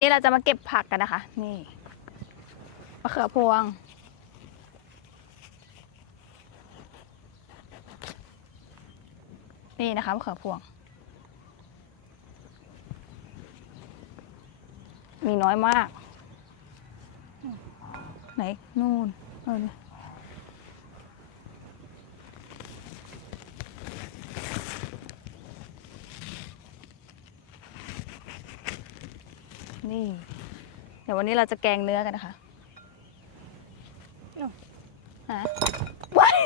นี่เราจะมาเก็บผักกันนะคะ นี่มะเขือพวง นี่นะคะมะเขือพวง มีน้อยมาก ไหน นู่นเออ นี่ เดี๋ยววันนี้เราจะแกงเนื้อกันนะคะฮะว้าย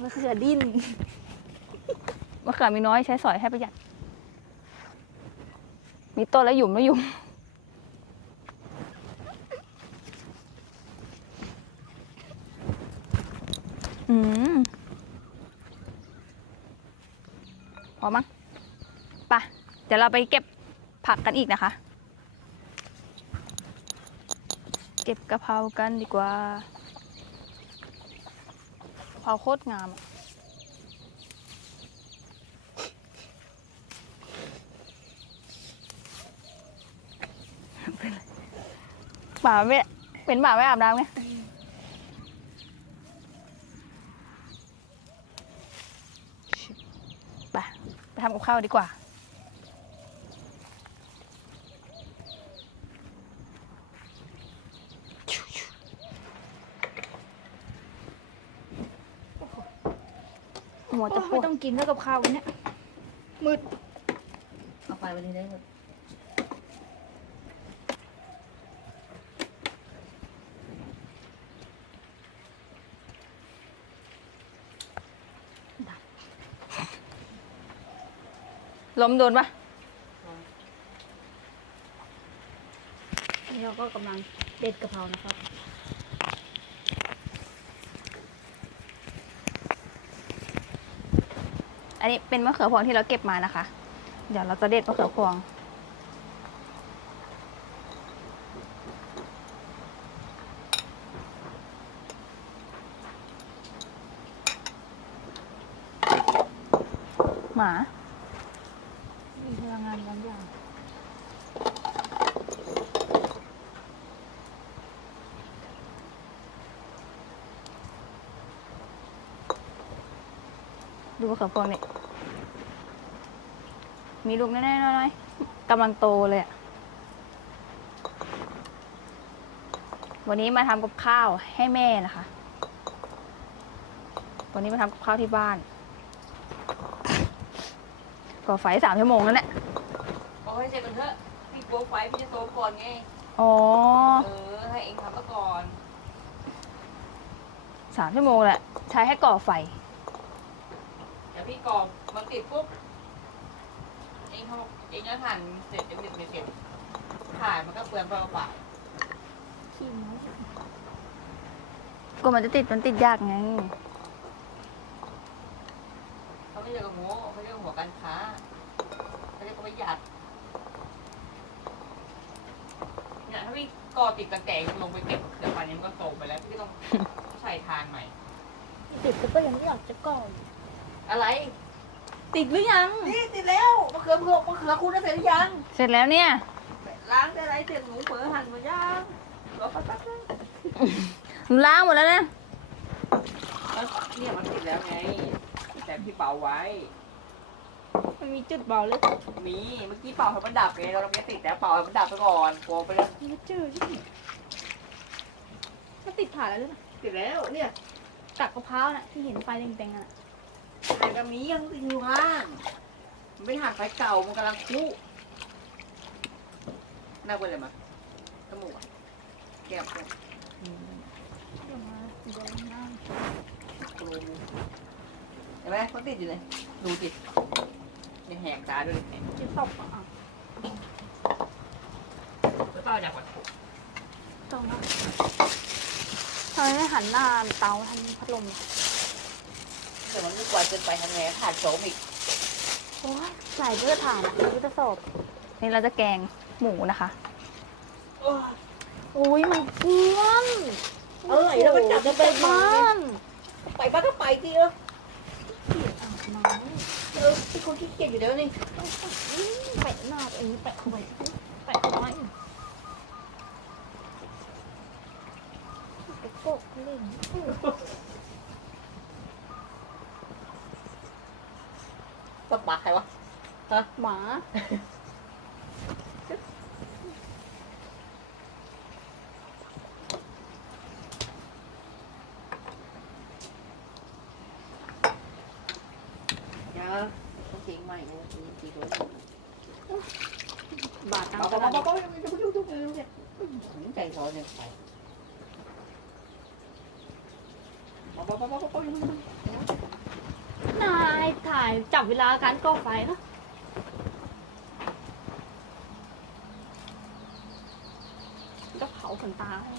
มะเขือดิ้นมะเขือมีน้อยใช้สอยให้ประหยัด มีต้นแล้วหยุ่มแล้วหยุ่มอืมพอมั้งไปะ ดี๋ยวเราไปเก็บผักกันอีกนะคะ เก็บกะเพรากันดีกว่ากะเพราโคตรงามอะหมาไม่เป็นหมาไม่อาบน้ำไงไปไปทำกับข้าวดีกว่า หัวจะปไม่วดต้องกินแล้วกับข้าววันเนี้ยมืดเอาไปวันนี้ได้หมดล้มโดนปะนี่เราก็กำลังเด็ดกะเพรานะครับ อันนี้เป็นมะเขือพวงที่เราเก็บมานะคะ เดี๋ยวเราจะเด็ดมะเขือพวง หมามีพลังงานบางอย่าง ดูมะเขือพวงนี่มีลูกน้อยๆน้อยๆกำลังโตเลยอะวันนี้มาทำกับข้าวให้แม่นะคะ วันนี้มาทำกับข้าวที่บ้าน ก่อไฟสามชั่วโมงแล้วเนี่ยเอาให้เสร็จกันเถอะพี่กลัวไฟพี่จะโตก่อนไง อ๋อ เออ ให้เองทำมาก่อน สามชั่วโมงแหละ ใช้ให้ก่อไฟเดี๋ยวพี่กรอกมันติดปุ๊บเองเขาเองก็หั่นเสร็จเดี๋ยวเสร็จเสร็จถ่ายมันก็เปลืองเปล่าขี้น้อยก็มันจะติดมันติดยากไงๆเขาไม่เรียกว่าโง่เขาเรียกว่าหัวการค้าเขาเรียกว่าประหยัดเนี่ยถ้าพี่กอติดกระแตงลงไปเก็บเดี๋ยวป่านนี้มันก็โตไปแล้วพี่ต้องใส่ทางใหม่ติดก็ยังไม่อยากจะก่อน อะไร ติดหรือยัง นี่ติดแล้วมะเขือเผือกมะเขือคุณได้เสร็จหรือยัง เสร็จแล้วเนี่ย ล้างได้ไรเสร็จหมูเผือหั่นมาย่างรอแป๊บนึงล้างหมดแล้วเนี่ยเนี่ยมันติดแล้วไง แต่พี่เป่าไว้ มันมีจุดเบาเลยมีเมื่อกี้เป่าให้มันดับไงเราไม่ติดแล้วเป่าให้มันดับไปก่อนกลัวไปแล้วไม่เจอที่มันติดถ่านแล้วด้วยนะติดแล้วเนี่ยตักกะเพราน่ะที่เห็นไฟแดงๆอะ ถ่านกระมียังติดอยู่ข้างมันเป็นถ่านไฟเก่ามันกำลังคุน่าเป็นอะไรมาจมูกอะแก้มแก้มเดี๋ยวมาเดี๋ยวมากรูเห็นไหมเขาติดอยู่เลยดูสิเนี่ยแหกตาด้วยดิจะตบอะเป่าจากวัดตรงนั้นทำไมไม่หันหน้าเตาทำพัดลมอะ แต่มันไม่กว่าเกินไปทำไงถ่านโสมอีกโอ้ยใส่เพื่อถ่านอะเพื่อจะสอบนี่เราจะแกงหมูนะคะ โอ้ยมันเกลี้ยงเออแล้วก็จับจะไปบ้านไปบ้านก็ไปสิเอออาบน้ำเออเป็นคนขี้เกียจอยู่แล้วนี่ไปอันนี้แปะเข้าไปแปะเข้าไปไปโกะเล่น ปักปากใครวะ หมา เดี๋ยวต้องทิ้งใหม่นะทิ้งทิ้งไว้บาดตังป๊าค์ป๊าก็ป๊าได้ป๊าป๊าไม่ต้องยุ่งยุ่งยุ่งเนี่ยใจร้อนเนี่ยไปป๊าป๊าป๊าป๊าป๊ายุ่งยุ่งนายถ่ายจับเวลาการก่อไฟนะก็เผาข นตาให้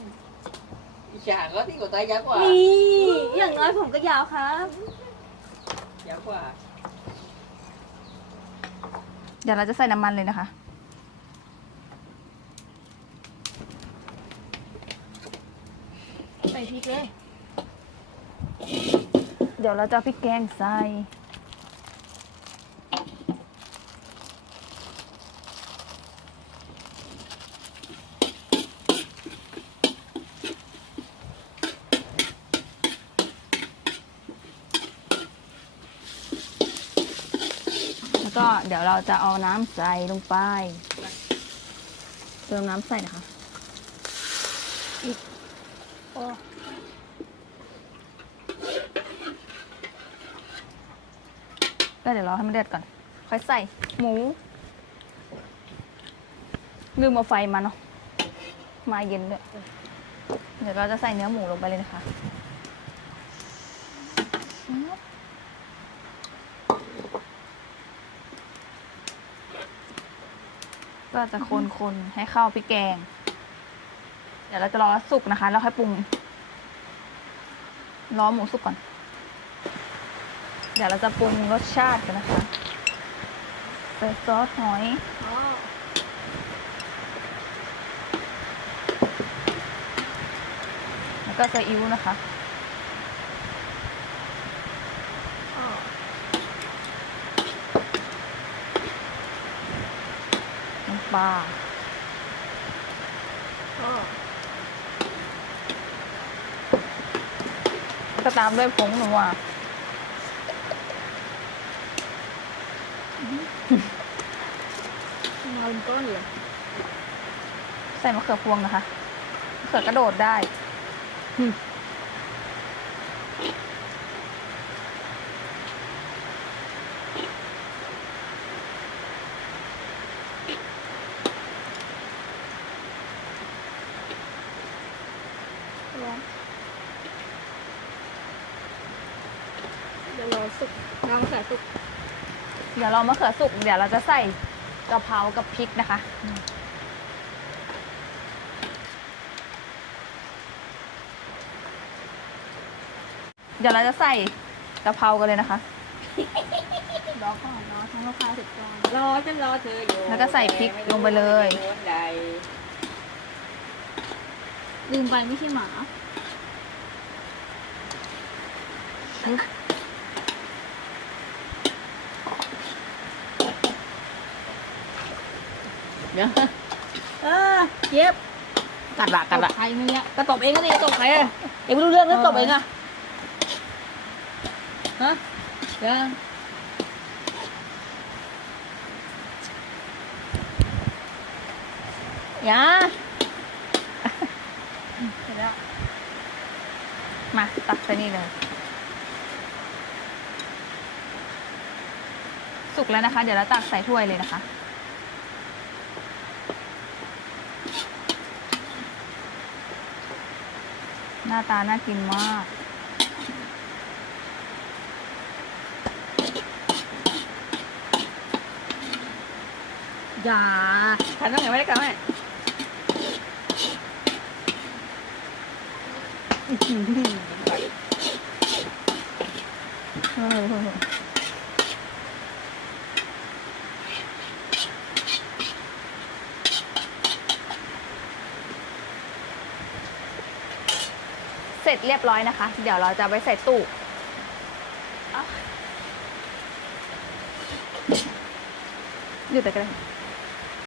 อีฉางก็ที่กว่าตายยักษ์กว่านี่อย่างน้อยผมก็ยาวครับยักษ์กว่า เดี๋ยวเราจะใส่น้ำมันเลยนะคะ ใส่พริกเลย เดี๋ยวเราจะเอาพริกแกงใส่ เดี๋ยวเราจะเอาน้ำใส่ลงไป เติมน้ำใส่นะคะอีกโอ้ก็เดี๋ยวรอให้มันเดือดก่อน ค่อยใส่หมู ลืมเอาไฟมาเนาะ มาเย็นด้วย เดี๋ยวเราจะใส่เนื้อหมูลงไปเลยนะคะ ก็จะคนๆให้เข้าพริกแกง เดี๋ยวเราจะรอสุกนะคะ แล้วค่อยปรุง รอหมูสุกก่อน เดี๋ยวเราจะปรุงรสชาติกันนะคะใส่ซอสหอยอ๋อแล้วก็ซีอิ๊วนะคะ อ๋อ น้ำ ปลาอ๋อแล้วก็ตามด้วยผงหนัวมาเป็นก้อนเลยใส่มะเขือพวงนะคะมะเขือกระโดดได้ เดี๋ยวรอสุกน้ำใส่สุกเดี๋ยวเรามะเขือสุกเดี๋ยวเราจะใส่กะเพรากับพริกนะคะ เดี๋ยวเราจะใส่กะเพรากันเลยนะคะ รอก่อนรอทั้งลูกค้าเสร็จก่อนรอฉันรอเธออยู่แล้วก็ใส่พริกลงไปเลยใดลืมไปไม่ใช่หมา เดี๋ยวเออเย็บกัดละกัดละใครไม่เนี่ยก็ตบเองก็ดิตบใครอะเองไม่รู้เรื่องแล้วตบเองอะฮะเดี๋ยวอย่าเสร็จแล้วมาตักใส่นี่เลยสุกแล้วนะคะ เดี๋ยวเราตักใส่ถ้วยเลยนะคะ หน้าตาน่ากินมาก อย่าขันต้องไงไม่ได้กันไหมเส ร็จเรียบร้อยนะคะ เดี๋ยวเราจะไปใส่ตู้หยุดแต่กันเลย